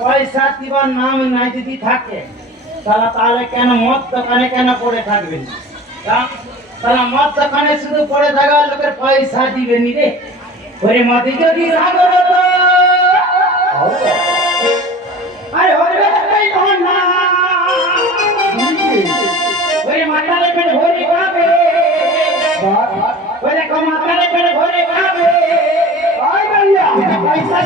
পয়সা দিবার নাম নাই যদি থাকে তাহলে কেন মদ দোকানে কেন পড়ে থাকবেন? মদ দোকানে শুধু পড়ে থাকা লোকের পয়সা দিবেনি রে। ওরে মদে যদি সাগর আরে ওরে মাথালে পেট ভরে খাবে, ওরে মাথালে পেট ভরে খাবে। পয়সা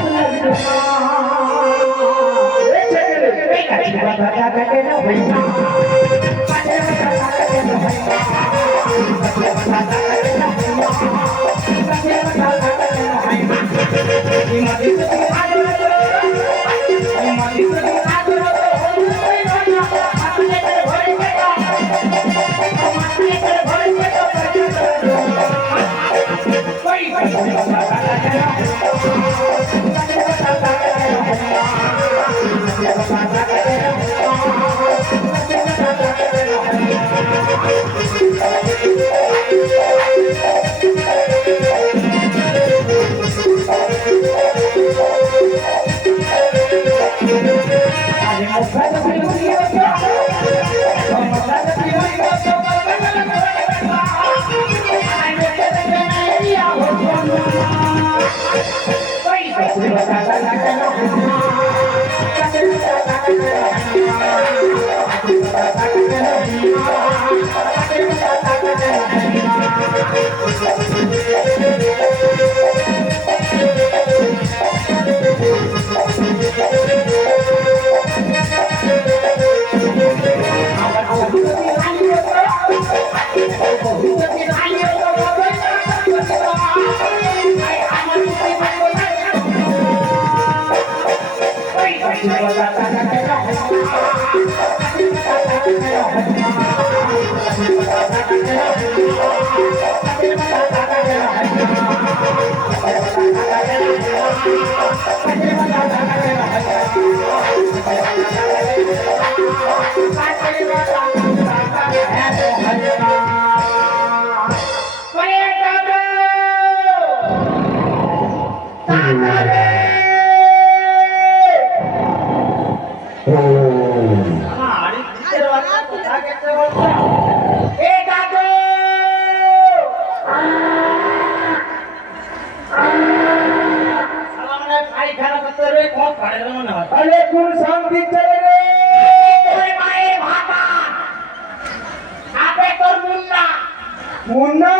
মুন্না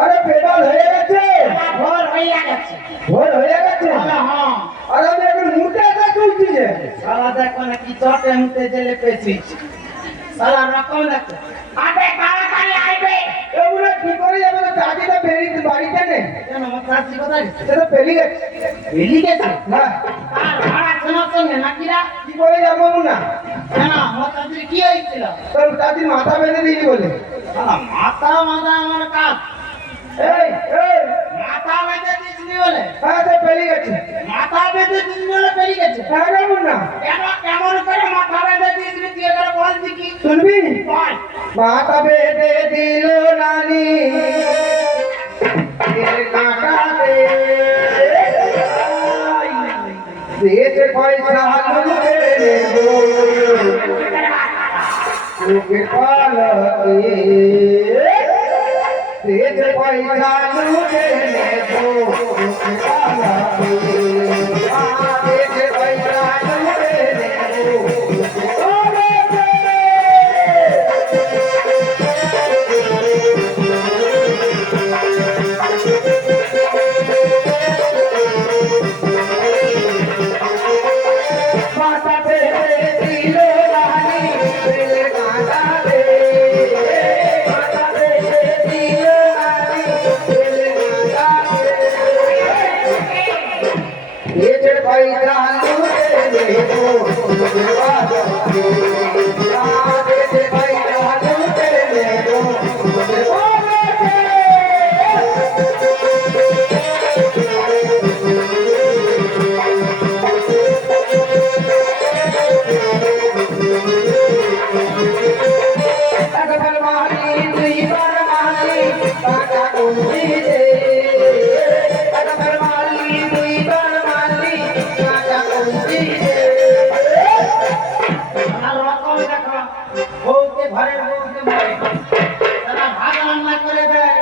আরে পেডাল হয়ে গেছে, ভোর হয়ে গেছে, ভোর হয়ে গেছে। হ্যাঁ আরে আমি এখন মুটে একা চলছি যে সারা দেখো না কি চটে মুটে জেলে পেছিস সারা রকম দেখো। আবে তাড়াতাড়ি আইবে, এগুলো কি করে যাবে? চাচিটা বেরিয়ে বাড়িতে নেই কেন? আমার চাচি কোথায় গেছে? সেটা পেলি গেছে, পেলি গেছে। হ্যাঁ আর ভাড়া শোনার সঙ্গে নাকিরা কি করে যাবো না? কেন আমার চাচির কি হয়েছিল? তোর চাচির মাথা বেঁধে দিয়েছি বলে। মাথা মাথা আমার কাজ এই এই মাথা বেঁধে দিয়েছিলি বলে? হ্যাঁ তো পেলি গেছে। মাথা বেঁধে দিয়েছিলি বলে পেলি গেছে? হ্যাঁ কেমন না কেন কেমন করে মাথা বেঁধে দিয়েছিলি তুই এবারে বল দেখি। শুনবি? বল। মাথা বেঁধে দিল নানি কাটাতে দেশে পয়সা লুটে নেবো তোকে পালতে দেশে পয়সা লুটে নেবো তোকে পালতে দেশে পয়সা লুটে নেবো। ঘরের বউকে মারে সারা ভাত রান্না করে দেয়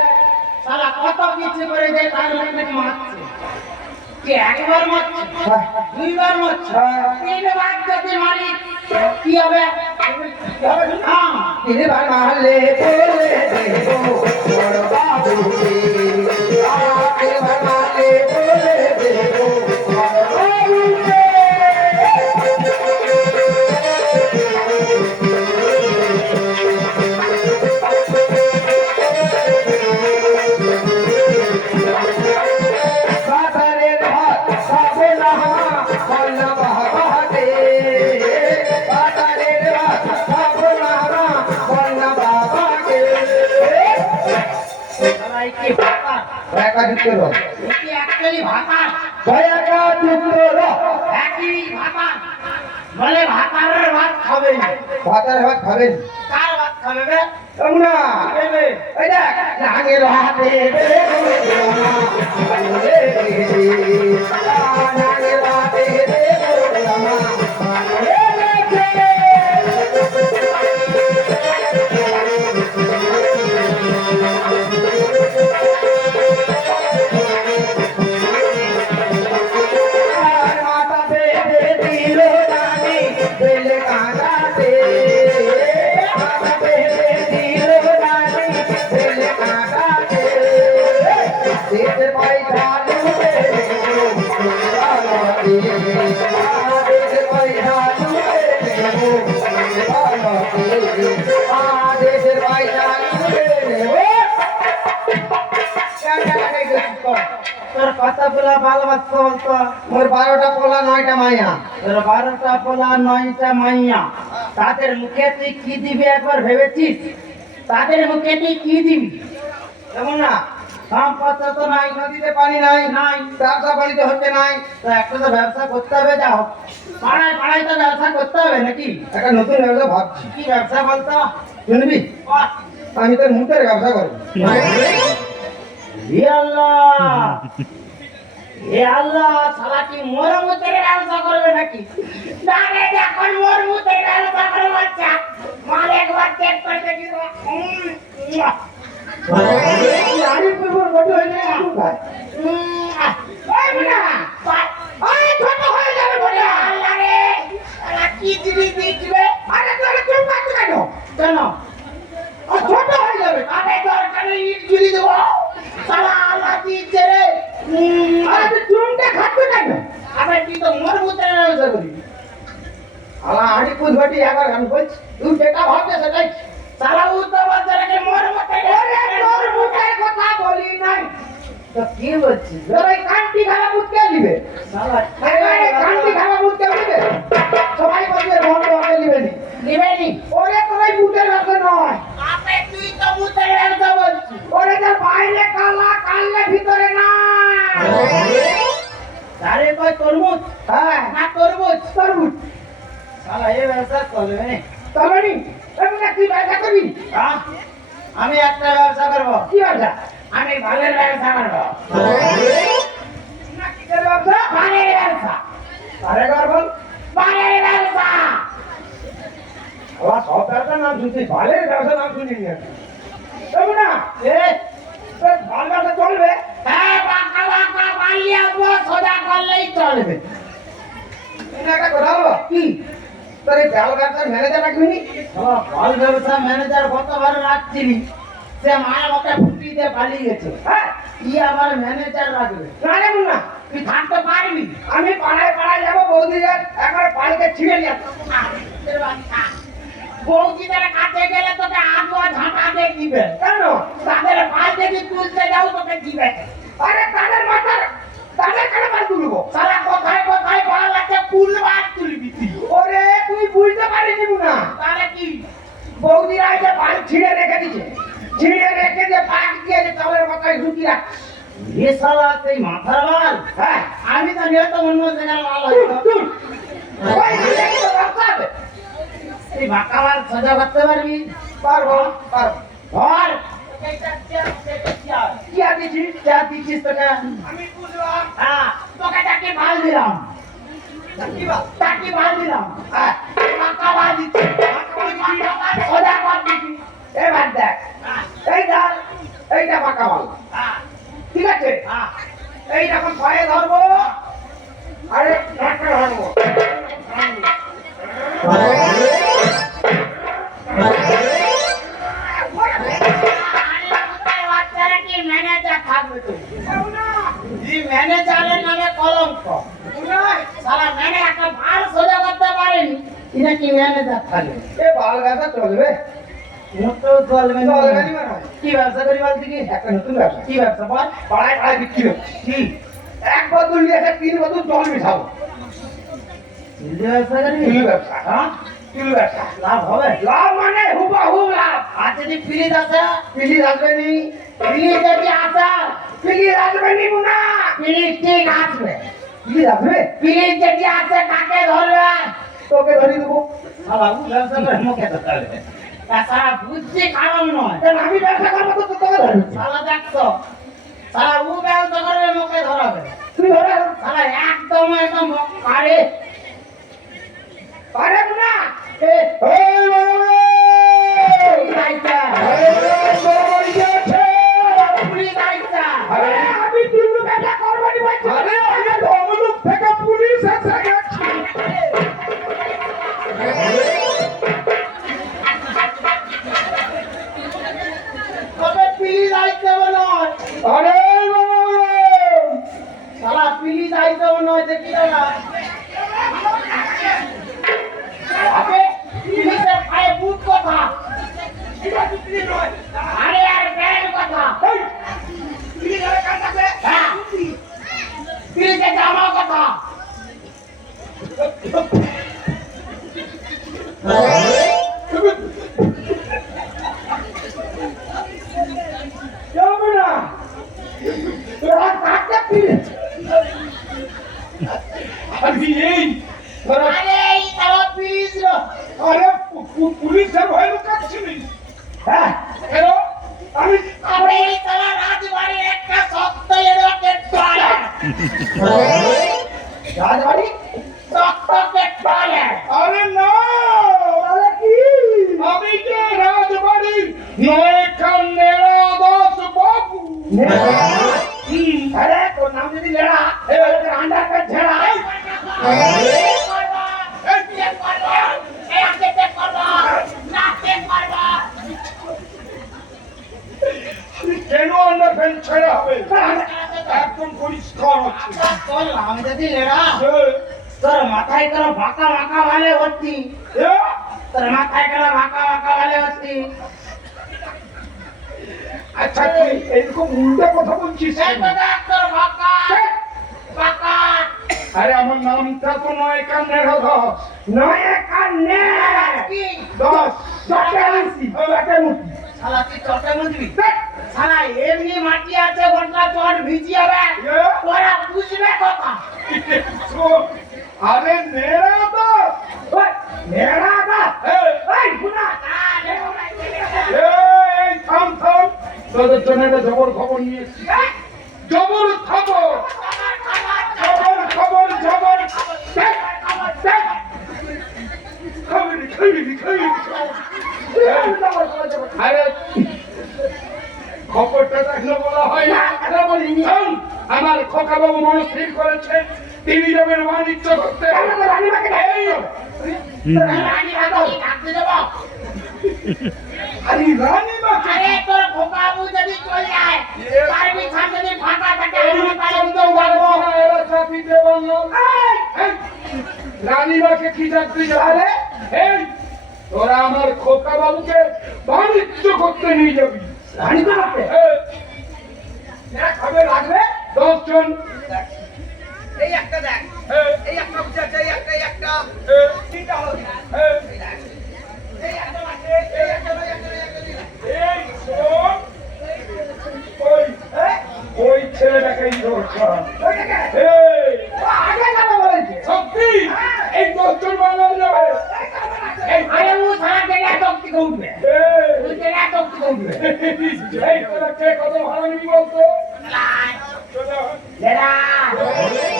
সারা কত কিছু করে দেয় তার লোককে মারছে কি একবার মারছে দুইবার মারছে তিনবার যদি মারি কি হবে তিনবার মারলে বলে দেবো বড় বাবুকে তিনবার মারলে বলে দেবো বড় বাবুকে বাজারের ভাত খাবে না বলনা বাবাকে বাজারের ভাত খাবে না বলনা বাবাকে সারা কি ভাতা একা যুক্ত রহ কি অ্যাকচুয়ালি ভাতা একা যুক্ত রহ একই ভাতা বলে ভাতার ভাত খাবে না ভাতের ভাত খাবেন কার ভাত খাবে বে তোমরা দেবে এই দেখ নাঙের হাতে নাঙের হাতে মাথা বেঁধে দিল জানি বেলে কাঁটাতে মাথা বেঁধে দিল জানি বেলে কাঁটাতে দিতে পয়সা লুটে দিতে পয়সা লুটে দেশের পয়সা লুটে তোর কথা বলা ভালো বাচ্চা বলতো মোর 12টা পোলা 9টা মাইয়া তোর 12টা পোলা 9টা মাইয়া তাদের মুখে তুই কি দিবি একবার ভেবেছিস তাদের মুখে তুই কি দিবি কেমন না সম্পদ তো নাই নদীতে পানি নাই নাই ব্যবসা বাণিজ্য হচ্ছে নাই তো একটা তো ব্যবসা করতে হবে যাও পাড়ায় পাড়ায় তো ব্যবসা করতে হবে নাকি একটা নতুন ব্যবসা ভাবছি কি ব্যবসা বলতো শুনবি বাহ, আমি তোর মুখের ব্যবসা করবো হে আল্লাহ হে আল্লাহ শালা কি মোর মুতের ব্যবসা করবে নাকি না রে এখন মোর মুতের ব্যবসা করবে বাচ্চা মাল একবার চেক করে দেখি আরে পুরো বড় হয়ে যায় একটু খায় ওই মুনা ওই ছোট হয়ে যাবে বলে আল্লাহ রে শালা কি জিনিস দিবে আরে তোর চুপ করতে কেন কেন ও ছোট হয়ে যাবে আরে দরকারে ইট জুড়ি দেবো শালা আল্লাহ দিচ্ছে রে আরে তুই চুমটা খাচ্ছ কেন আরে তুই তো মোর মুতের ব্যবসা করবি আলা আড়ি পুজ ঘটি একবার আমি বলছি তুই যেটা ভাবছে সেটাই শালা উত্তর বাজারে মোর মুতের তোর মুতের কথা বলি নাই তো কি বলছিস ওই কান্তি খাওয়া মুখকে দিবে শালা আরে কান্তি খাওয়া মুখকে দিবে সবাই বলছে বন্ধ হবে দিবে নি নিবেনি ওরে তোর এই মুখের ব্যবসা নয় আপে তুই তো মুতের ব্যবসা বলছিস ওরে তোর বাইরে কালা কাললে ভিতরে না আরে কই তরমুজ হ্যাঁ না তরমুজ তরমুজ শালা এই ব্যবসা চলবে না তরমুজ এমন কি ব্যবসা করবি হ্যাঁ? আমি একটা ব্যবসা করব কি ব্যবসা আমি ভালের ব্যবসা করব না কিসের ব্যবসা ভালের ব্যবসা আরে ঘর বল ভালের ব্যবসা আবার সব ব্যবসার নাম শুনছি ভালের ব্যবসার নাম শুনিনি তবু না এ তোর ভালো ব্যবসা চলবে হ্যাঁ বাঁকা বাঁকা বালিয়া সোজা করলেই চলবে তুমি একটা কথা বলো কি তোর এই জাল ব্যবসার ম্যানেজার রাখবি নি ফল ব্যবসা ম্যানেজার কতবার রাখছিলি সে মায়ের মতো ফুটিতে পালিয়ে গেছে হ্যাঁ কি আবার ম্যানেজার রাখবে না রে না তুই থাকতে পারবি আমি পাড়ায় পাড়ায় যাবো বৌদিদের একবার বাড়িতে ছিঁড়ে নিয়ে আসবো। বৌদিদের কাছে গেলে তোকে আগুয়া ঝাঁটা দিয়ে দিবে কেন তাদের পাল যদি তুলতে যাও তোকে দিবে আরে তাদের কেন পাল তুলবো সারা কোথায় কোথায় পাল আছে পুলবার তুলবি তুই ওরে তুই বুঝতে পারিনি না তাহলে কি বৌদিরা এই যে পাল ছিঁড়ে রেখে দিছে ছিঁড়ে রেখে যে পাক দিয়ে যে চালের মাথায় ঢুকি রাখছে এ শালা সেই মাথার বাল হ্যাঁ আমি তো নিয়ে তো অন্য জায়গার বাল তুল ওই দিকে তো ব্যবসা হবে তুই বাঁকা বাল সোজা করতে পারবি পারবো পারবো ধর কি আর দিছিস যা দিচ্ছিস তোকে আমি বুঝলাম হ্যাঁ তোকে তাকে ভাল দিলাম কি বা তাকে ভাল দিলাম হ্যাঁ বাঁকা বাল দিচ্ছি সোজা করতে মোটো চলবে না। চলবে না মানে? কি ব্যবসা করি বলতে কি? একটা নতুন ব্যবসা কি ব্যবসা বল? পাড়ায় পাড়ায় বিক্রি হচ্ছে কি? এক বোতল নিয়ে এসে 3 বোতল জল মিশাবো চিল্লি ব্যবসা করি? চিল ব্যবসা হ্যাঁ? চিল ব্যবসা লাভ হবে? লাভ মানে হুবাহু লাভ আর যদি ফ্রিজ আছে? পিলিশ আসবে নি ফ্রিজ যদি আছে, পিলিশ আসবে নি মুনা ফ্রিজ ঠিক আসবে। পিলিশ আসবে ফ্রিজ যদি আছে কাকে ধরবে? তোকে ধরে দেবো শালা ও ব্যবসা করে মুখে ধরবে। তাছাড়া বুদ্ধি খারাপ নয়। কেন আমি ব্যবসা করবো তো তোকে ধরবি শালা দেখছো, শালা ও ব্যবসা করবে মুখে ধরাবে। তুই ধরে শালা একদম পারে। পারে মুনা এ, এই বাবা পুলিশ আইছে। পুলিশ আইছে। আরে আমি তিনটু ব্যবসা করবো নি বলছি আরে আমি ধমলুক থেকে পুলিশ এসে গেছে তবে পুলিশ আইছে মনে হয়। আরে বাবা শালা পুলিশ আইছে মনে হয়, দেখি না। আবে পুলিশের পায়ে বুট কথা। আরে আর ব্যাগ কথা। হ্যাঁ, পুলিশের জামা কথা। যাবে না তোরা কাটতে পুলিশ আমি এই আরে এই তারা পুলিশ রে। আরে পুলিশের ভয় লুকাচ্ছিলিস হ্যাঁ কেন আমি আরে এই তারা রাজবাড়ির একটা শক্ত এরকম টয়লেট। রাজবাড়ি শক্ত টয়লেট। আরে না আরে কি আমি যে রাজবাড়ির নয়খান নেড়া দাস বাবু আরে তোর নাম যদি নেড়া এবারে তোর আন্ডার পেট ঝেড়া কেন আন্ডার পেট ছেড়া হবে একদম পরিষ্কার হচ্ছে আমি যদি লেড়া এ, তোর মাথায় কেন ফাঁকা ফাঁকা ভালে ভর্তি, এ, তোর মাথায় কেন ফাঁকা ফাঁকা ভালে ভর্তি। আচ্ছা তুই এরকম উল্টা কথা বলছিস এই কেন? কথা তোর ফাঁকা ফাঁকা। আরে আমার নামটা তো নয় কান নেড়া দাস নয় কান নেড়া কি? দাস চটে আনছি চটে মুখি শালা তুই চটে মুজবি? শালা এমনি মাটি আছে গোটা চট ভিজি হবে, তোরা বুঝবে কথা। আরে নেড়া দাস ওই নেড়া দাস এই গুনা এই থাম থাম তোদের জন্য একটা জবর খবর নিয়ে এসেছি জবর খবর জবর খবর জবর দেখ, দেখ। খাবি। আরে খবরটা দেখলে বলা হয় না এটা বলিনি শোন, আমার খোকা বাবু মন স্থির করেছে তিনি যাবেন বাণিজ্য করতে এই, রানী বাবু ডাকতে দেবো? আরে রানীমাকে আরে তোর খোকাবু যদি চলে যায়, পারবি খান যদি ফাঁকা থাকে এই আমি পারবি চন্দ্র তো বাবু পারবো। না এরা চাপিতে বাংলা এই, রানীমাকে কি চাকরি আরে এই তোরা আমার খোকা বাবুকে বাণিজ্য করতে নিয়ে যাবি বাণিজ্য করতে খাবে লাগবে 10 জন এই একটা দেখ, এই একটা বুঝে আছে, এই একটা তিনটা হলো এই একটা আছে, এই একটা এই শোন ওই ছেলেটাকেই দরকার এই আগে যাবে বলেছে। সত্যি এই 10 জন বানানো যাবে এই আরে ও সারা জায়গায় টকটি উঠবে, এই ওই জায়গায় টকটি উঠবে। এই তোরা কে কত ভাড়া নিবি বলতো লেরা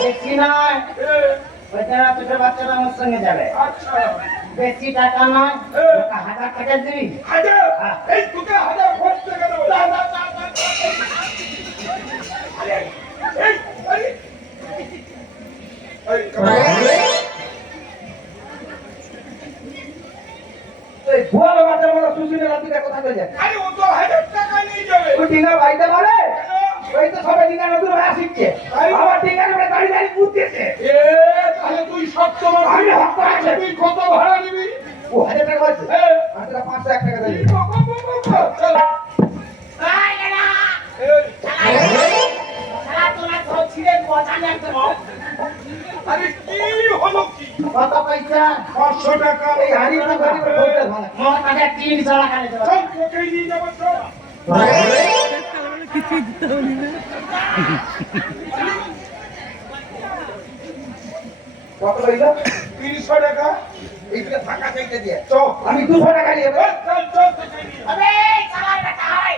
বেশি নয়, এই, ওই যারা ছোট বাচ্চারা আমার সঙ্গে যাবে, আচ্ছা বেশি টাকা নয়, ওকে 1000 টাকা দিবি। হাজার এই তোকে হাজার খরচ টাকা দেবো এই এই ভুয়া বাচ্চার মতো সুশীল রাত্রিটা কোথা থেকে যায় আরে ও তো 1000 টাকা নিয়ে যাবে। ওই ডিঙ্গা বাইতে পারে ওই তো সবাই ডিঙ্গা নতুন ভাড়া শিখছে আমার ডিঙ্গার উপরে দাঁড়িয়ে বুঝতেছে এ তাহলে তুই সপ্তম আমি হক আছে তুই কত ভাড়া নিবি? ও 1000 টাকা আছে হ্যাঁ আর টাকা 500 টাকা দেবে কি রকম চলো এই না এই, শালা তোরা সব ছিঁড়ে পচান একটা আরে কি হলো কি কত পয়সা 500 টাকা এই হাড়ি না গাড়ি করে বলতে ভালো মোট টাকা 300 টাকা নিতে হবে। সব তোকেই নিয়ে যাবো চল কত লইল 300 টাকা এইটা ফাঁকা চাইতে দিয়ে চল আমি 200 টাকা নিয়ে চল চল চল তোকেই নিয়ে যাবো। আবে শালা বেটা হয়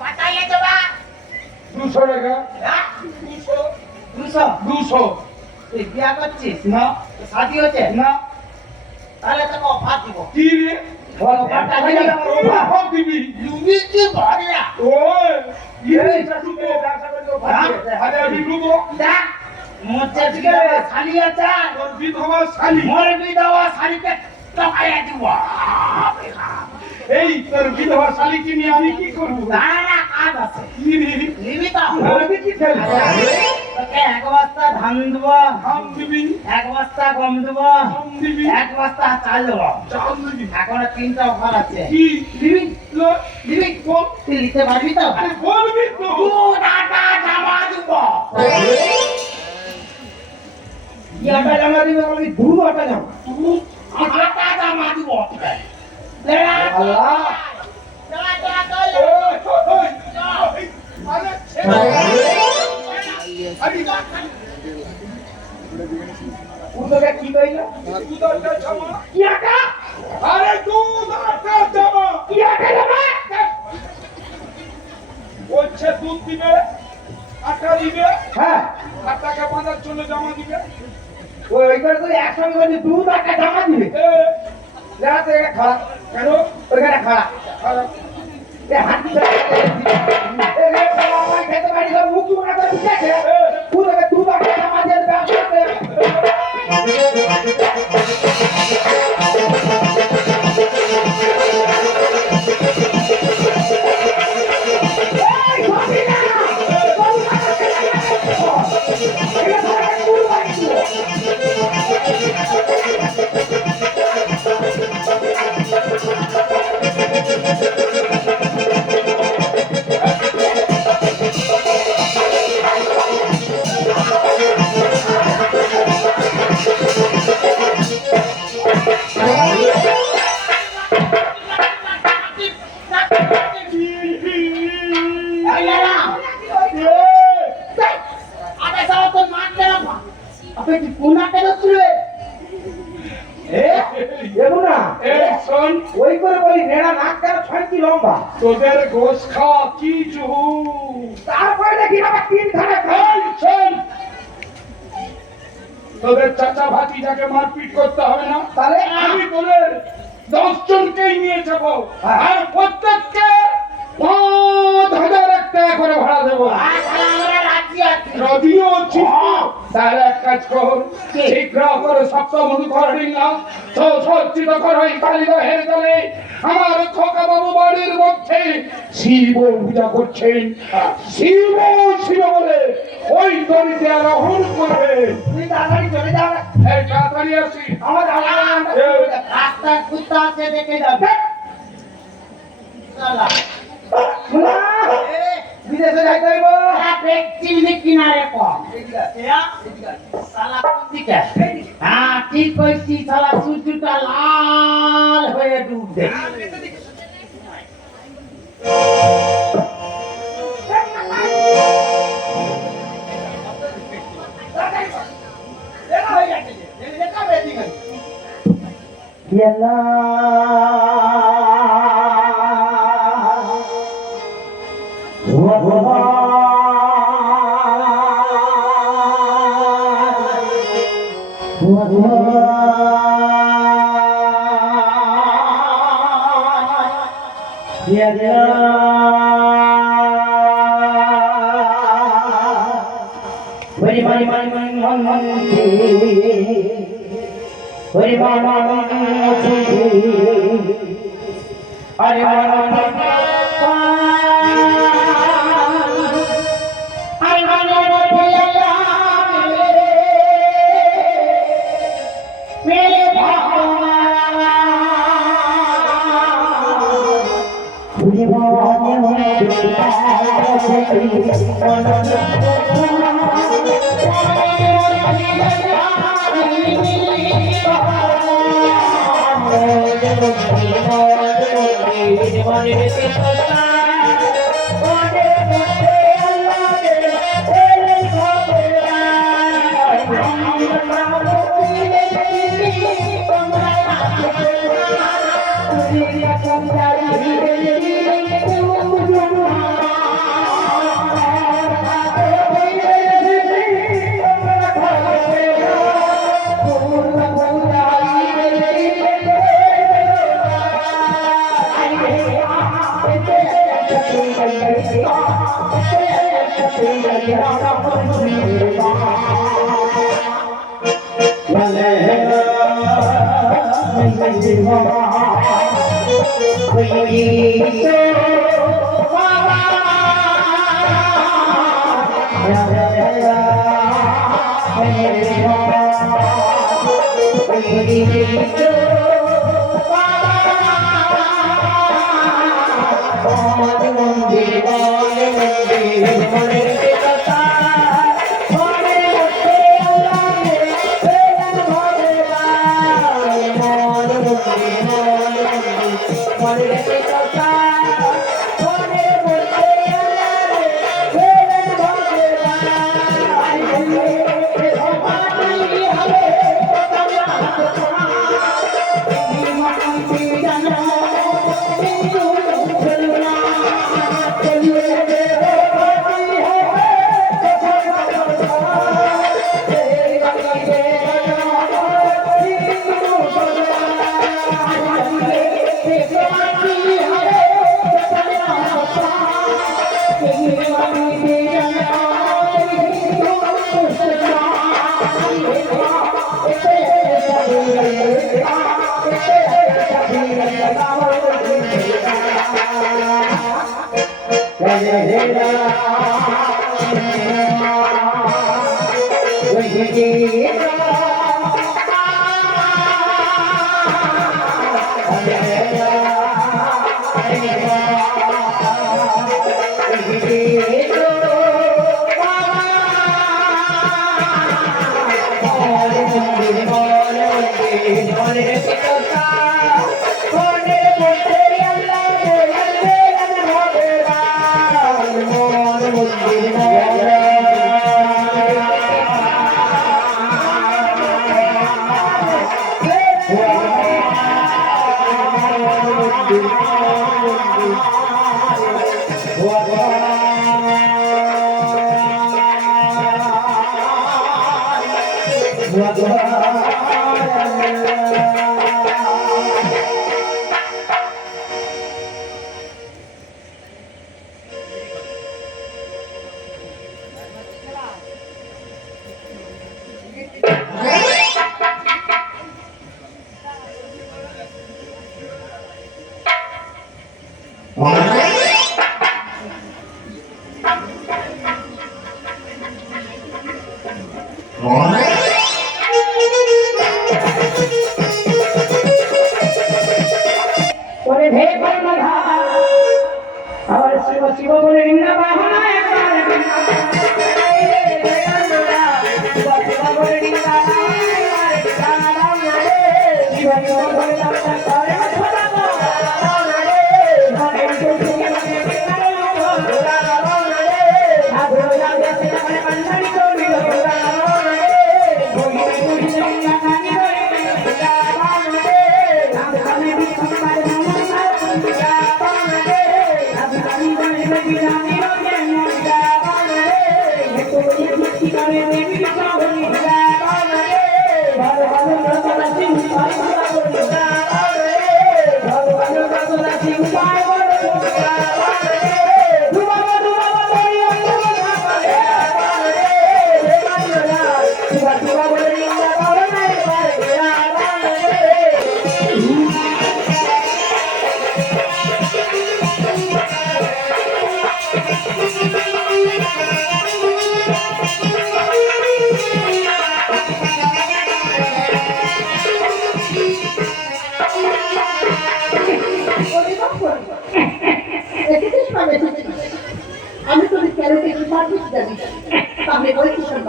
পাতাইয়ে দেবা 200 টাকা হ্যাঁ 200 200 200 তুই বিয়া করছিস না শাদি হচ্ছে না তাহলে তোকে অফার দিব কি রে অফারটা দিবি সব দিবি লুবি কি ভরে না ওই এই চাচুকে ব্যবসা করতে ভালো আরে আমি ডুবো দেখ মোচে দিকে শালি আছে তোর বিধবা শালী মোর বিধবা শালিকে টকাইয়া দিব এই তোর বিধবা শালীকে নিয়ে আমি কি করবো দাঁড়া কাজ আছে কি রে নিবি তো আমি কি খেলবো তোকে এক বস্তা ধান দেব ধান দিবি এক বস্তা গম দেব গম দিবি এক বস্তা চাল দেব চাল দিবি এখনো 3টা অফার আছে কি দিবি লো, দিবি তুই নিতে পারবি তো আরে বলবি তো টাকা জমা দিব ইয়াটা জামা দিবে বলি 2 জামা তুই টাকা জমা দিব আল্লাহ ওই, ওই, ওই, আরে ছেড়ে আরে উদরে কি কইল দুধ আটা জামা কি টাকা আরে দুধ আটা জামা কি টাকা জমা বলছে দুধ দিবে আটা দিবে হ্যাঁ আর টাকা বাঁধার জন্য জামা দিবে ওই ওইবার তো একসঙ্গে বলি 2 টাকা জামা দিবে এ, রাতে এটা খারাপ কেন ওইখানে খারাপ খারাপ এ হাতি এ রে বাবা খেতে পারি সব মুখ মুখ করে দিতেছে উদরে 2 টাকা জামা দিয়ে ব্যবসা আপনি কি কোনা কেন ছিলে দেবো না এই শোন ওই করে বলি নেড়া নাক কেন 6 কি লম্বা তোদের গোস খাওয়া কি জুহু তারপরে দেখি আবার 3 খানা খাই এই শোন তোদের চাচা ভাতিজাকে মারপিট করতে হবে না তাহলে আমি তোদের 10 জনকেই নিয়ে যাব আর প্রত্যেককে 5,000 টাকা করে ভাড়া দেবো যদিও তাহলে এক কাজ কর শীঘ্র করে সপ্তমধু করবি না সজ্জিত কর ওই কালিদা হেরে গেলে আমার খোকা বাবু বাড়ির মধ্যে শিব পূজা করছেন শিব শিব বলে ওই দড়িতে আরোহণ করবে তুই তাড়াতাড়ি চলে যা এই তাড়াতাড়ি আসি আমার রাস্তা কুত্তা আছে দেখে যাবে শালা বিদেশে যাইতে হইব চিমনি কিনারে কম শালা কোন দিকে হ্যাঁ ঠিক কইছি শালা সূর্যটা লাল হয়ে ডুববে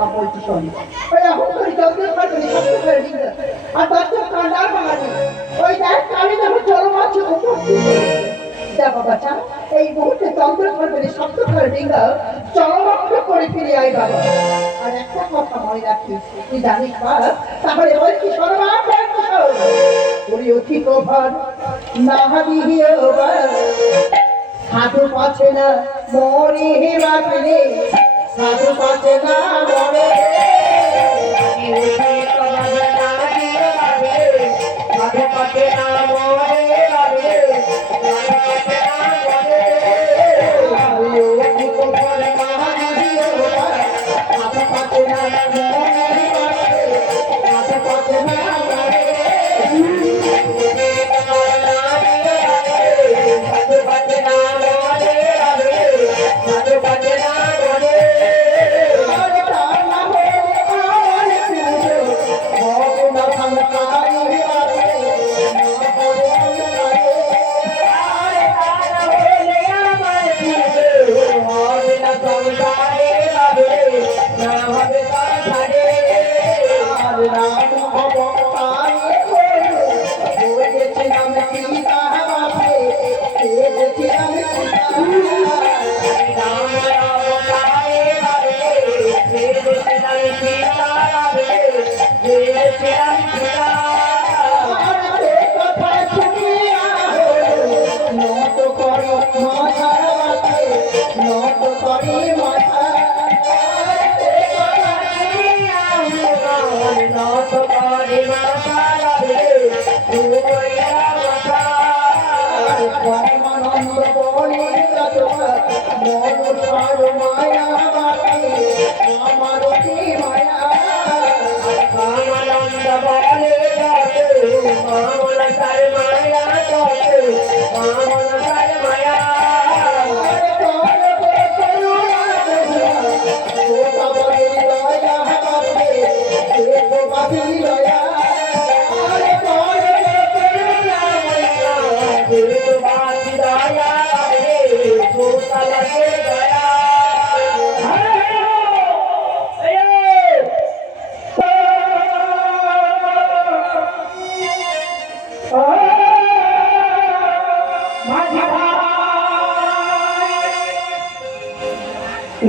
কথা বলছি শোন ওই এখন করে জলদি করে সব করে দিবে আর দশ কান্ডার বাঙালি ওই দেখ কানে যখন চলো মাছ উপর দেখো বাচ্চা এই মুহূর্তে তন্ত্র করবে শব্দ করে ডিঙ্গা চলমাত্র করে ফিরে আই বাবা আর একটা কথা মনে রাখিস তুই জানিস বা তাহলে ওই কি সর্বাত ওই অতি কভার না হারিয়ে সাধু পাচ্ছে না মরে বাপরে সাধু পাচ্ছে না মরে সাধু পাচ্ছে না মরে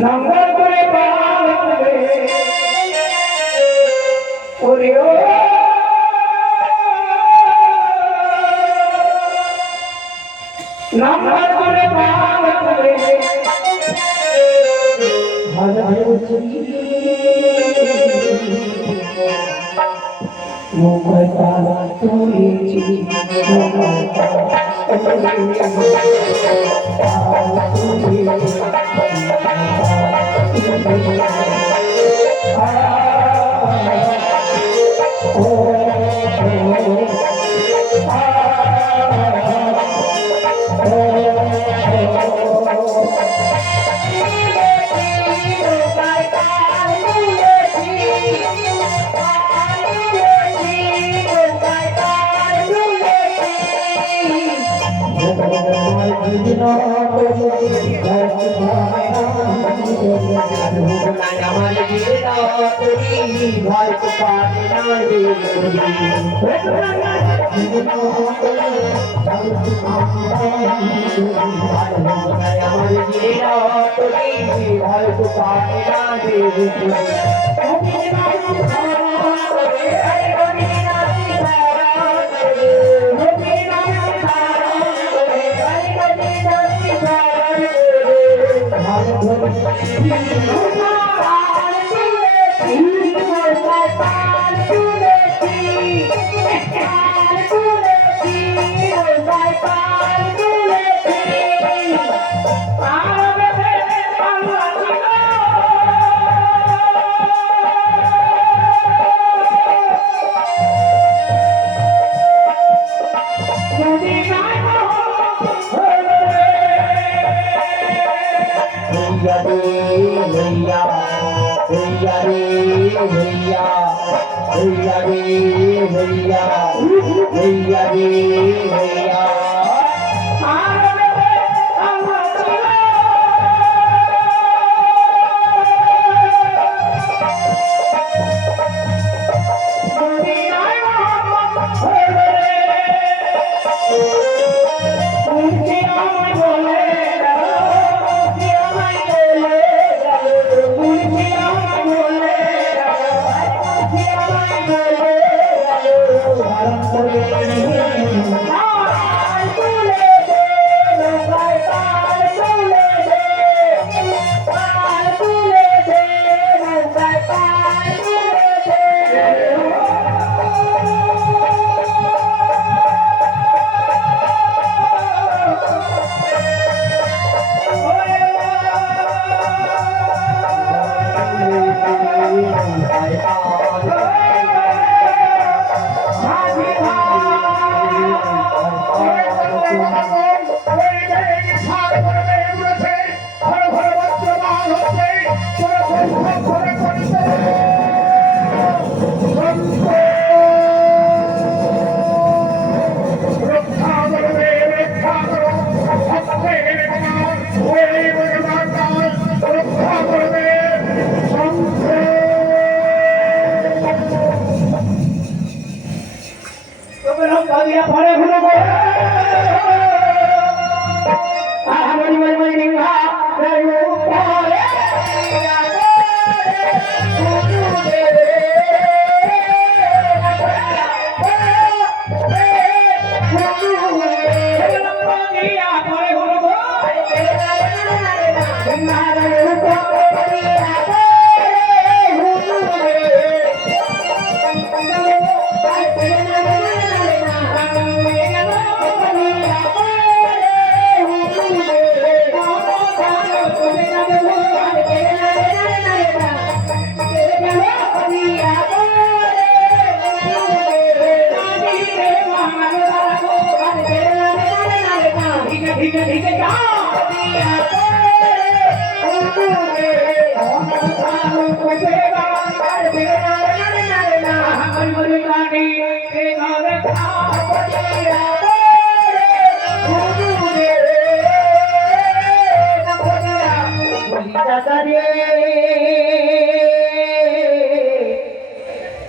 নাম্বার করে পাবে ওরে ও নাম্বার করে পাবে ভালো মুখে তালা তুলেছি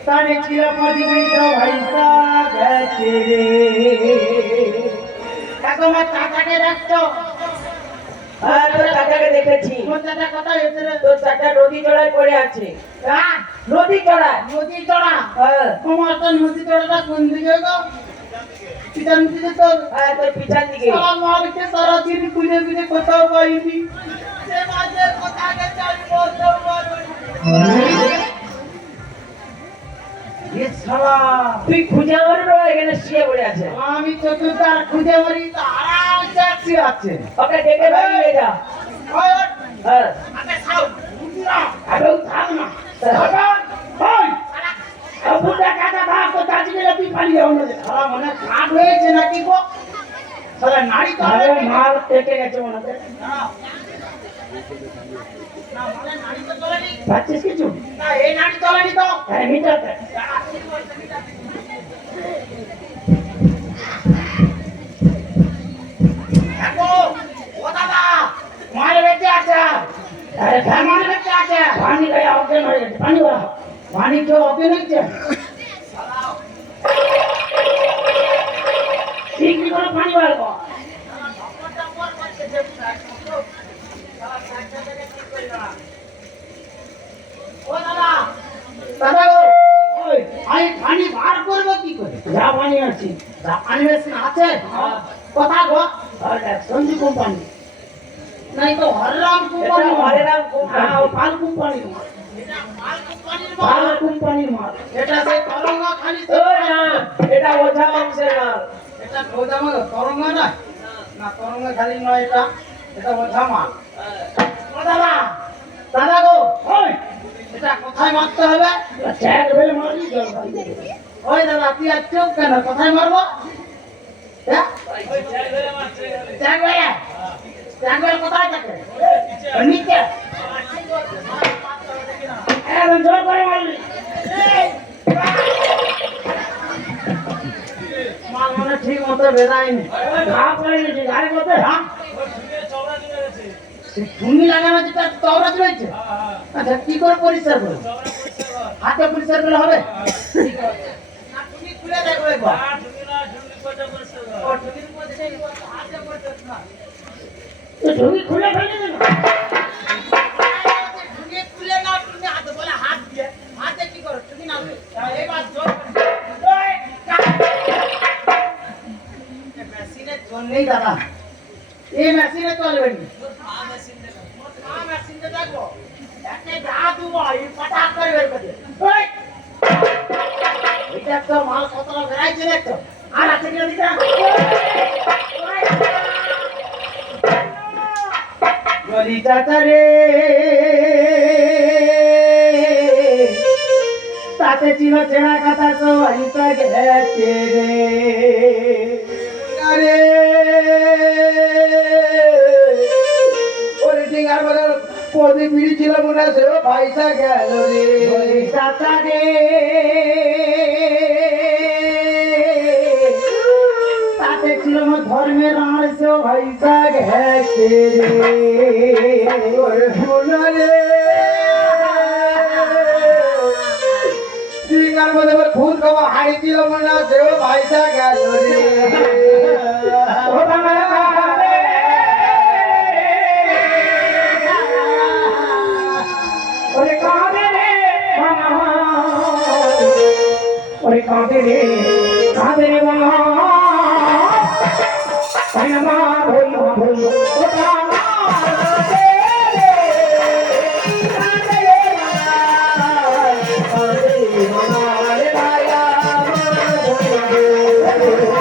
তারে ছিল পরিবেশ ভাইসা গেছে রে। এখন আমার চাচাকে দেখছো? আর তোর চাচাকে দেখেছি, তোর চাচা কোথায় গেছে রে? তোর চাচা নদী চড়ায় পড়ে আছে। হ্যাঁ? নদী চড়ায়? নদী চড়া? হ্যাঁ। তোমার তো নদী চড়াটা কোন দিকে গো? পিছন দিকে তো হ্যাঁ, তোর পিছন দিকে। সারা মারকে সারা দিন খুঁজে খুঁজে কোথাও পাইনি। সে মাঝে কোথায় গেছে আমি বলতেও পারবো না। এ শালা, তুই খুঁজে আমার এখানে শুয়ে পড়ে আছে। আমি চতুর্দার খুঁজে মারি তো আরামসে একসি আছে। ওকে ডেকে বাড়ি নিয়ে যা। ওই, ওই, হ্যাঁ। আগে খাও, না, আগে থাম না। ওই, বুড়া কাকা ভাগ তো চাচি গেলে তুই পালিয়ে যাও না। শালা মনে হয় খাট হয়েছে নাকি গো? শালা নাড়ি তো আরে হবে। মাল কেটে গেছে মনে হয়। না, মানে নাড়ি তো চলেনি। পাচ্ছিস কিছু? না, এই নাড়ি চলেনি তো। হ্যাঁ, মিটাতে। দেখো, ও দাদা, মায়ের বেঁচে আছে। আরে হ্যাঁ, পানি মায়ের বেঁচে আছে। পানি গায়ে অজ্ঞান হয়ে গেছে। পানি ওরা। পানি কেউ ওকে নিচ্ছে? ঠিক কি করে পানি বার কর। ও দাদা, দাদা গো, ওই, আমি পানি বার করবো কি করে? যা পানি আছে। যা পানি মেশিন আছে? কোথায় গো? আর দেখ, সঞ্জু কোম্পানি। নাই তো হররাম এটা কোম্পানি। হরেরাম কোম্পানি। হ্যাঁ, ও পাল কোম্পানির মাল। এটা মাল কোম্পানির পাল মাল। কোম্পানির মাল। এটা সেই তরঙ্গা খালি ও না, এটা ওঝা বংশের মাল। এটা গোদাম তরঙ্গা না? না, তরঙ্গা খালি নয় এটা। এটা ওঝা মাল। ও দাদা, দাদা গো, ওই, এটা কোথায় মারতে হবে? চ্যাট বেলে মারলি জল খাই দেবে। ওই দাদা, তুই আর চোখ কেন? কোথায় মারবো? হ্যাঁ? ট্যাগ ভাইয়া? ট্যাগ ভাইয়া কোথায় থাকে? ওই নিচে? একদম জোর করে মারলি। মাল মানে ঠিক মতো বেরায়নি। ঘা পড়ে গেছে, গাড়ি করতে। হ্যাঁ? সে ঠুঙ্গি লাগানো যেটা চওড়া রয়েছে? আচ্ছা, কি করে পরিষ্কার করবো? হাতে পরিষ্কার করলে হবে? ঠিক আছে। না, ঠুঙ্গি খুলে দেখো একবার। ও, ঠুঙ্গির মধ্যে হাতে পরিষ্কার না। তো ঢুকি খুলে ফেলে দিল। ঠুঙ্গি খুলে নাও, ঠুঙ্গি হাতে বলে হাত দিয়ে। হাতে কি করো? ঠুঙ্গি নাও। এবার জোর করে। ওই, এই মেশিনের জন্যই দাদা। এই মেশিনে চলবে না। মেশিনটা দেখো। একটা জাদু বল, এই পটাক করে বের করে দে। ওই! এটা তো মাল কতটা বেরাইছে দেখছো? আর আছে কিনা দিটা? গলি চাচা রে, তাতে ছিল চেনা কাটা সবাই গেছে রে। আরে ওরে ডিঙ্গার বলে প্রদীপ বিড়ি ছিল মনে আছে, ও পয়সা গেল রে। গলি চাচা রে, তাতে ছিল আমার ধর্মের আর সে পয়সা গেছে রে। ওরে সোনা রে, ডিঙ্গার বলে খুন খাওয়া হাড়ি ছিল মনে আছে, ও পয়সা গেল রে। ও বাবা রে, ওরে কাঁদে রে বাবা, ওরে কাঁদে রে বাবা, তাই না মা ভুল ভুল ওটা কাঁদে রে বাবা, কাঁদে রে বাবা রে ভাইয়া, মা ভুল ভুল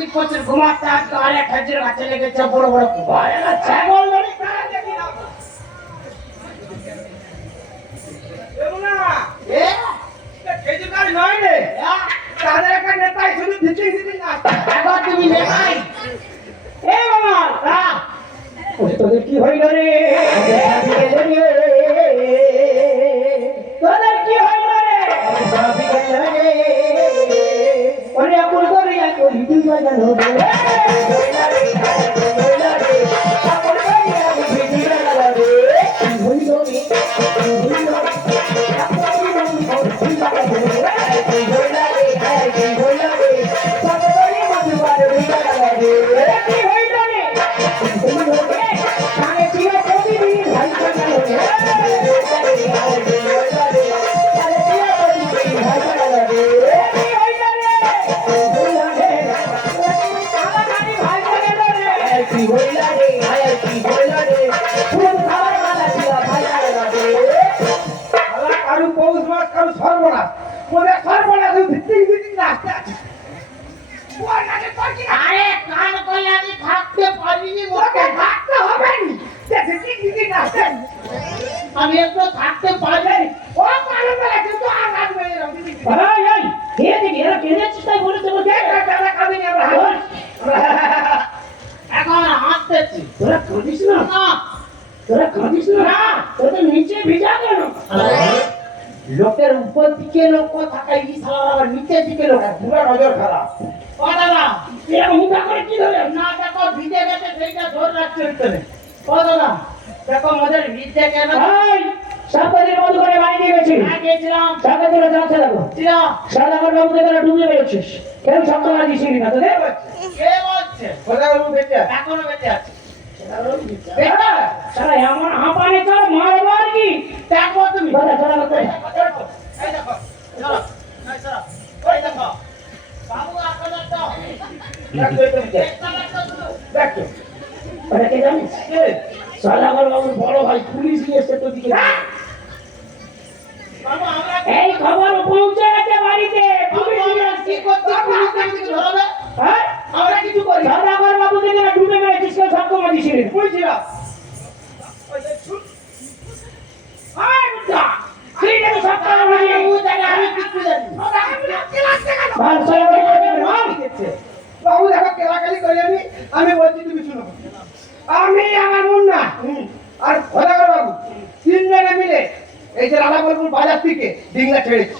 রাত্রি প্রচুর ঘুমাতে আসতো আর এক খেজুর গাছে লেগেছে বড় বড় ভয় লাগছে বললো রে, তারা দেখি না। যমুনা, এ, এটা খেজুর গাছ নয় রে। এ, তাদের একটা নেতাই শুধু ধিচিং ধিচিং নাচছে। একবার তুমি নেতাই এ বাবা রা তোদের কি হইল রে? তোদের কি হইল রে ওরে আকুল করে আকুল তুই বাজানো রে। কারু পৌষ মাস কারু সর্বনাশ, ওদের সর্বনাশ ভিত্তিক ভিত্তিক নাচতে আছে। ওর নাকি তোর কি আরে কান করলে আমি থাকতে পারিনি ওকে থাকতে হবে নি যে ভিত্তিক ভিত্তিক নাচতে আছে। আমি একটু থাকতে পারি ও কালো বেলা কিন্তু আর নাচবে এরকম ভিত্তিক ভিত্তিক। এই এই কে দেখি এরা কেনে চেষ্টা করেছে বলছে দাদা কাঁদে নি আমরা হাসি। এখন হাসতেছি তোরা কাঁদিস না তোরা কাঁদিস না তোদের নিচে ভিজা কেন লোকের উপর দিকে লোক থাকে এই সারা আবার নিচের দিকে লোক পুরো নজর খারাপ। ও দাদা এরকম মুখা করে কি ধরে না দেখো ভিজে গেছে সেইটা ধরে রাখছে ভিতরে ও দাদা দেখো আমাদের ভিজে কেন এই সাপের মতো করে বাড়ি দিয়ে গেছিস গেছিলাম সাপে তোরা যাচ্ছে দেখো ছিল সাদা করে বাবু দেখে ডুবে বেরোচ্ছিস কেন শব্দ মারিস না তোদের কে বলছে কোথায় বলবো বেঁচে আছে? এখনো বেঁচে আছে সারা এমন হাঁপানি তোর মারবো আর কি দেখো তুমি কথা চলা কথা এই দেখো চলো এই চলো ওই দেখো বাবু এখন তো দেখো এটা বেঁচে আছে। দেখো। ওটা কে জানিস কে? সাদা করে বাবুর বড় ভাই পুলিশ নিয়ে এসে তোর দিকে বাবু আমরা এই খবর পৌঁছে গেছে বাড়িতে পুলিশ নিয়ে কি এসছে। করতে পুলিশ থেকে ধরবে হ্যাঁ আমরা কিছু করি সাদা করে বাবুকে দেখে ডুবে বেরোচ্ছিস কেন শব্দ মারিস না বুঝছিলাম। আয় বুদ্ধা তুই যেন শব্দ মারিস আমি কিছু জানি ভাই চলে বাড়ি বাবু দেখো কেলাকালি করি আমি বলছি তুমি শুনো। আমি আমার মুন্না আর ভোলাগর বাবু তিনজনে মিলে এই যে রাধাবলপুর বাজার থেকে ডিঙ্গা ছেড়েছি।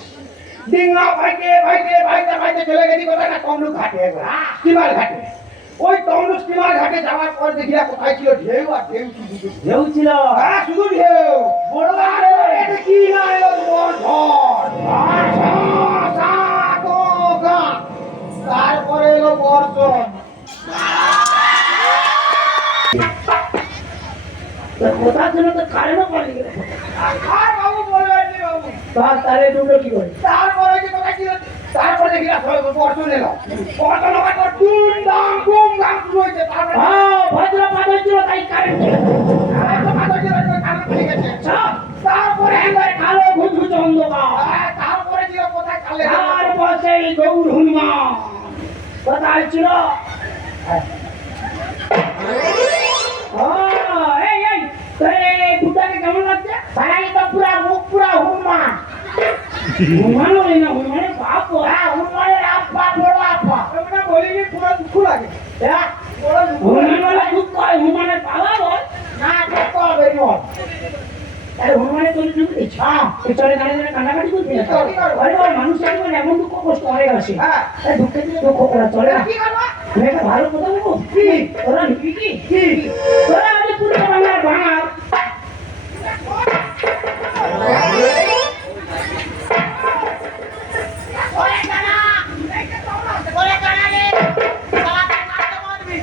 ডিঙ্গা ভাইতে ভাইতে ভাইতে ভাইতে চলে গেছি কোথায় না তমলু ঘাটে একবার স্টিমার ঘাটে। ওই তমলু স্টিমার ঘাটে যাওয়ার পর দেখি না কোথায় ছিল ঢেউ আর ঢেউ শুধু ঢেউ ছিল হ্যাঁ শুধু ঢেউ বড় এটা কি না এলো বড় ঝড় তারপরে এলো বর্ষণ। কোথার জন্য তো কারেন্টও পালিয়ে গেল আর বাবু বলবেন নি বাবু। তারে ডুবলো কি করে তারপরে কি কথা ছিল তারপরে দেখি না বর্ষণ এলো। বর্ষণ হওয়ার পর টুম দাম বুম দাম শুরু হয়েছে। তারপরে ভদ্র পাথর ছিল তাই কারেন্ট তারপরে একবার কালো ঘুটঘুট অন্ধকার তারপরে ছিল কোথায় কালে তারপর সেই গৌর হনুমান কোথায় ছিল এই এই তোর এই বুটাকে কেমন লাগছে ভাই তো পুরা মুখ পুরা হুমান হনুমান বলি না হনুমানের বাপ হুমানের আব্বা বড় আব্বা আমরা বলিনি পুরো দুঃখ লাগে। হ্যাঁ হনুমান বলে দুঃখ হয় হনুমানের বাবা বল না দেখো হবে বল আরে হনুমানের তোর দুঃখ দিচ্ছ চলে দাঁড়িয়ে দাঁড়িয়ে কান্নাকাটি করবি না আরে ওর মানুষের জীবনে এমন দুঃখ কষ্ট হয়ে গেছে হ্যাঁ দুঃখের দিনে দুঃখ করা চলে না কি করবো আমি একটা ভালো কথা বলবো কি তোরা নিবি কি তোরা আগে পুরো বাংলার বাঙাল ওরে কানা ওরে কানা রে শালা কানা মারতে মারবি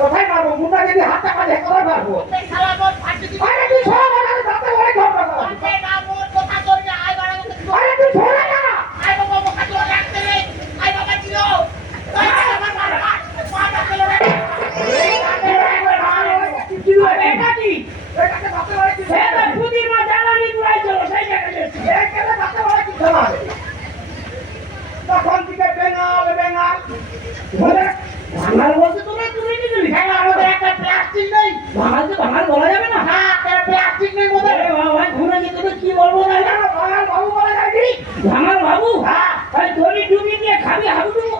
কোথায় মারবো মুন্ডা যদি হাতটা কাজে কোথায় মারবো এই শালা বল ফাটি দিবি আরে তুই সব আমাকে সাথে ওই ঝগড়া কর আরে না মোর কথা করবি আই বাড়া আরে তুই সরে না আই বাবা মুখ হাত রাখতে রে আই বাবা ছিল তাই আমার মার মার মার চলে রে ভাঙাল বলা যাবে না। না প্লাস্টিক নেই মধ্যে আরে বাবা ঘুরে গিয়ে তোকে কি বলবো না ভাঙাল বাবু বলে যায়নি ভাঙাল বাবু হ্যাঁ তাই দড়ি ডুবি দিয়ে খাবি হাবুডুবু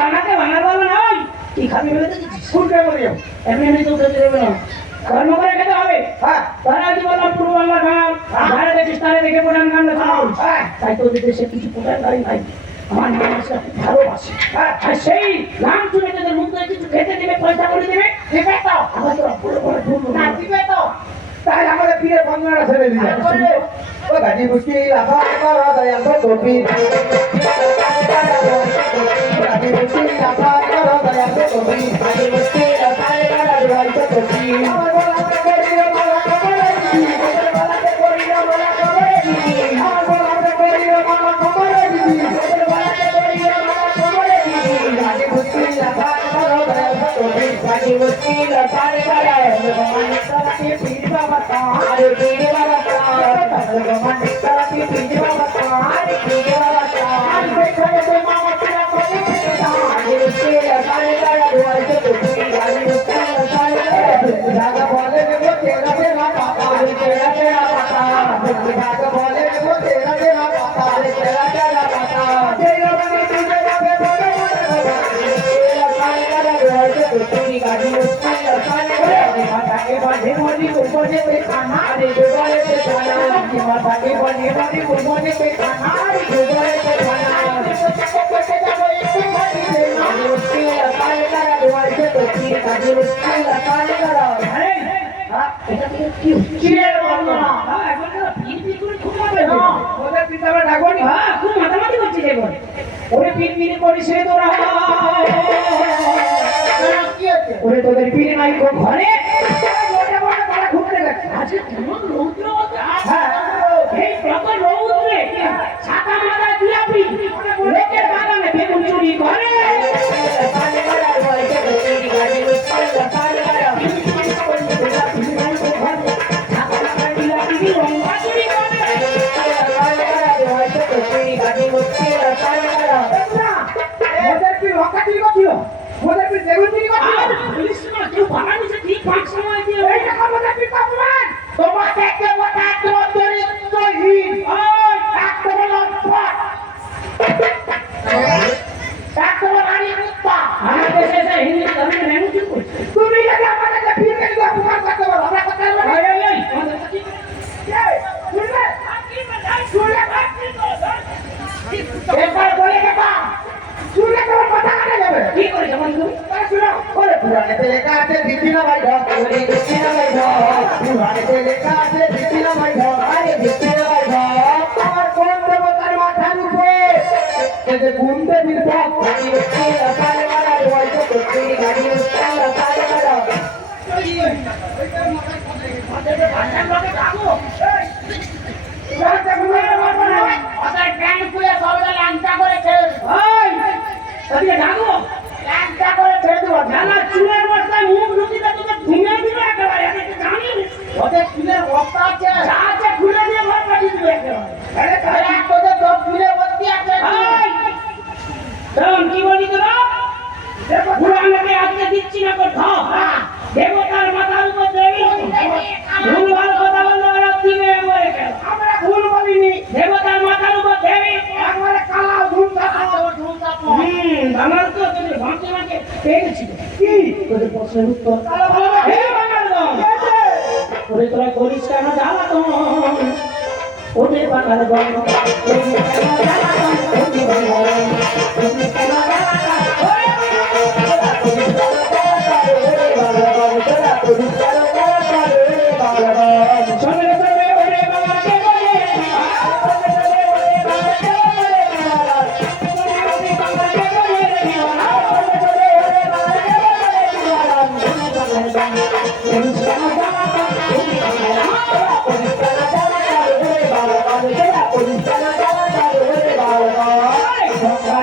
ভাঙাতে ভাঙাল বলা নয় কি খাবি বলে দেখেছিস শুনতে বলিও এমনি তো খেতে দেবে না কর্ম করে খেতে হবে হ্যাঁ তারা কি বললাম পূর্ব বাংলার ভাঙাল যারা দেখিস তারা দেখে প্রধান গানটা শোনাবো হ্যাঁ তাই তোদের দেশে কিছু প্রধান গাড়ি নাই আমার মানুষরা খুব ভালোবাসে আর সেই নাম শুনে তোদের মুখ দিয়ে কিছু খেতে দিবে পয়সা করে দিবে দিবে তো আবার তোরা বড় বড় ঢুকবো না না দিবে তো তাই আমাদের পীরের বন্দনাটা ছেড়ে দিল ও গাজি বুঝি লাফা করা দয়াল কবি গাজি বুঝি লাফা করা দয়াল কবি গাজি বুঝি লাফা করা দয়াল কবি আমার বলা করিও বলা কবি বলা করিও বলা কবি আমার বলা করিও বলা কবি বলা করিও বলা কবি গাজি বুঝি লাফা করা দয়াল কবি গাজি বুঝি লাফা করা ভগবান তাকে পীর বাবা তারে পীর বাবা তারে ভগবান তাকে পীর বাবা তারে পীর বাবা তারে দেখে তো মামা তেরা করে তারে সে তারে তারে রোয়াইতে তো পীর গালি তারে তারে জাগা বলে রে তেরা তেরা পাতা রে তেরা তেরা পাতা জাগা বলে রে তেরা তেরা পাতা রে তেরা তেরা পাতা তেরা মানে তুই যাবে বলে তেরা তারে তারে রোয়াইতে তো পীর গালি তারে তারে মাতাকে বাঁধে মরি উপরে পেছানা রে গোবরে পেছানা মাতাকে বাঁধে মরি উপরে পেছানা রে গোবরে পেছানা কোথায় যাবো একটু খালি দে না মুষ্টি লাগালে তারা দুয়ারে তো কি কাজে মুষ্টি লাগালে তারা আরে এটা থেকে কি কিরের বন্দনা এখন তো পীর পীর করে খুব মাথায় না ওদের পিতাবে ডাকবনি হ্যাঁ খুব মাতামাতি করছিস এখন ওরে পীর পীর করিস রে তোরা কি আছে ওরে তোদের পীর নাই গো ঘরে মোটা মোটা তারা ঘুরতে গেছে আজকে কেমন রৌদ্র হ্যাঁ এই প্রকট রৌদ্রে ছাতা মাথা দিয়াবি লোকের বাগানে বেগুন চুরি করে লাগালে তারা দুয়ারে তো কি গালি মুষ্টি লাগালে তারা ছাতা মাথা দিয়াবি লঙ্কা চুরি করে লাগালে তারা দুয়ারে তো কি গালি মুষ্টি লাগালে তারা ওদের কি লঙ্কা চুরি করছিল ওদের কি বেগুন চুরি করছিল আর পুলিশ না কেউ বাগানে সে ঠিক পাঁচ সময় দিয়ে এই দেখো ওদের কি অপমান তোমাকে কে বটা তোমার চরিত্রহীন ওই একটা বলো লম্পট একটা বলো নারী কুত্তা আমার দেশে এসে হিন্দি ধর্মে ম্যানুচিং করছে তুমি যদি আমাদের ফিরকে যদি অপমান করতে পারো আমরা করতে পারবো না এই এই আমাদের কাছে শুনলে শুনলে একবার বলে দেখা শুনলে তোমার কথা কাটা যাবে কি করে যেমন তুমি তাহলে শুনো ওরে পুরাণেতে লেখা আছে দিদি না ভাই ঢক ওরে দিদি না ভাই ঢক পুরাণেতে লেখা আছে দিদি না ভাই ঢক আরে দিদি না ভাই ঢক আমার কোন দেবতার মাথার উপরে এতে ঘুমতে বিরবক গাড়ি উঠছে লাফালে মারা রোয়াইতে করছে গাড়ি উঠছে লাফালে মারা ওদের ব্যাংক খুলে সবাই ল্যাংটা করে ছেড়ে ওই তাহলে ডাকো ল্যাংটা করে ছেড়ে দেবো জানা চুলের বস্তায় মুখ ঢুকিয়ে তোকে ঘুমিয়ে দিবে একেবারে আমি তো জানি ওদের চুলের বস্তা আছে যা আছে খুলে দিয়ে ঘর পাঠিয়ে দিবে একেবারে আরে তাহলে তোদের সব চুলের বস্তি আছে ওই তখন কি বলি তোরা পুরো আমাকে আজকে দিচ্ছি না কর দেবতার মাথার উপর দেবী ভুলভাল কথা বললে ওরা দিবে একবারে কেন আমরা ভুল বলিনি দেবতার মাথার উপর দেবী একবারে কালা ঝুমকা খাওয়া ঝুমকা আমার তো তোদের ভাঙতে ভাঙতে পেয়ে গেছিল কি তোদের প্রশ্নের উত্তর কালা ভালো না হে বাঙালগণ ওরে তোরা করিস কেন জ্বালাতন ওদের বাঙালগণ করিস কেন জ্বালাতন ওদের বাঙালগণ করিস কেন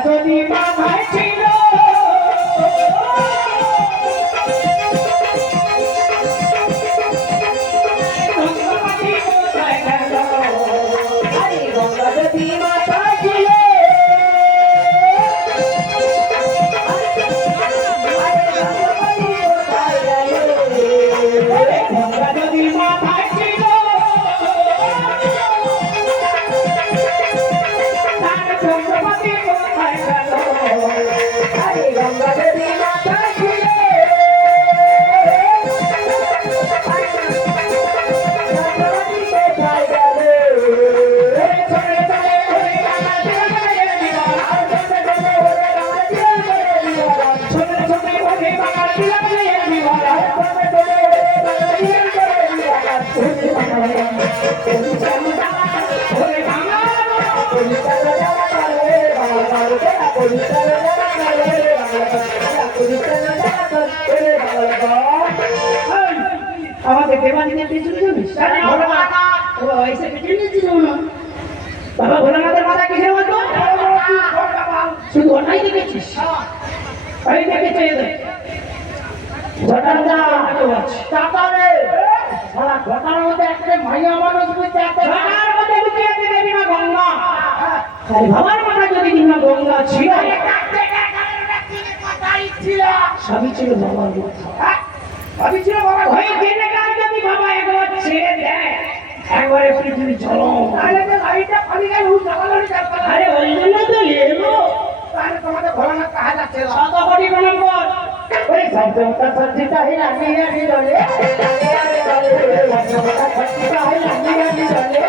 যদি মাথায় ছিল Bye. ওরে বাবা আমাদের দেবাদিনের পিছনে যাবিস এসে পেটে নিয়েছিস বাবা ভোলানাথের মাথা কিসের মতো শুধু ওটাই দেখেছিস আমি দেখেছি এদের চাটারে সারা ঘটনার মধ্যে একটা মাইয়া মানুষ বুঝতে একটা ঘটার মধ্যে লুকিয়ে আছে দেবীমা গঙ্গা তাই বাবার মাথা যদি দেবীমা গঙ্গা ছিল সবই ছিল বাবার মাথা ভাবি ছিল বাবা ওই জেনে কাজ যদি বাবা একবার ছেড়ে দেয় একবারে পৃথিবী চলো তাহলে যে লাইটটা ফালি গেল জ্বালানি যাবে আরে ওই জন্য তো এলো তাহলে তোমাদের ভোলানাথ কাহা যাচ্ছে না শত কোটি প্রণাম কর ওই সবটা সজ্জিতা হে রানি রানি দলে সজ্জিতা হে রানি রানি দলে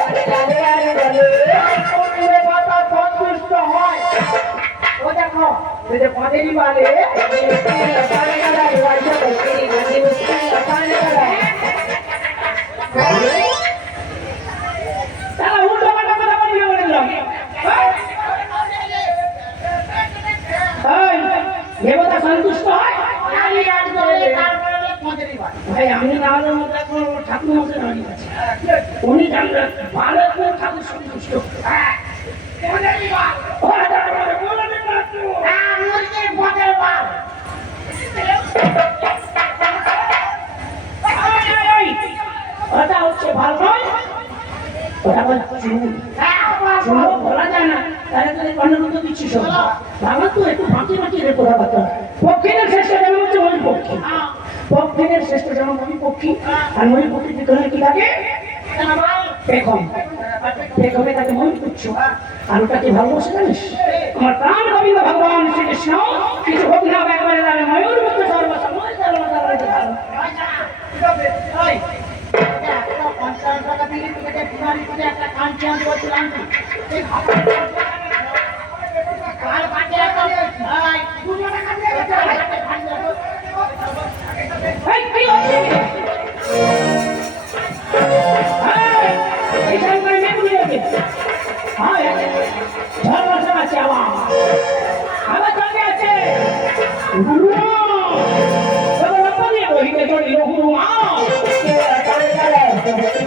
ওরে মাতা সন্তুষ্ট হয় ও দেখো এই যে পাদেরি বালে তারা উল্টো পাল্টা কথা বলবি বলে দিলাম এই দেবতা সন্তুষ্ট হয় ভাই আমি না হলে মতো এখন ঠাকুর মশাই দাঁড়িয়ে আছে উনি জানলেন ভালো করে ঠাকুর সন্তুষ্ট ওটা হচ্ছে ভালো নয় ওটা বল চুন বলা যায় না তাহলে তো অন্যরকম দিচ্ছি সব বাবা তো একটু ফাঁকি ফাঁকি রে কথাবার্তা পক্ষিণের শ্রেষ্ঠ জন্ম হচ্ছে ময়ূর পক্ষী পক্ষিণের শ্রেষ্ঠ জন্ম ময়ূর পক্ষী আর ময়ূর পক্ষীর ভিতরে কি থাকে পেখম পেখমে তাকে ময়ূর পুচ্ছ আর ওটাকে ভালোবাসে জানিস আমার প্রাণ গোবিন্দ ভগবান শ্রীকৃষ্ণ কিছু হোক না একবারে তাহলে ময়ূর মুক্ত সর্বসময় টাকা দিয়ে তুমি একটা কান চেঞ্জ করছিলাম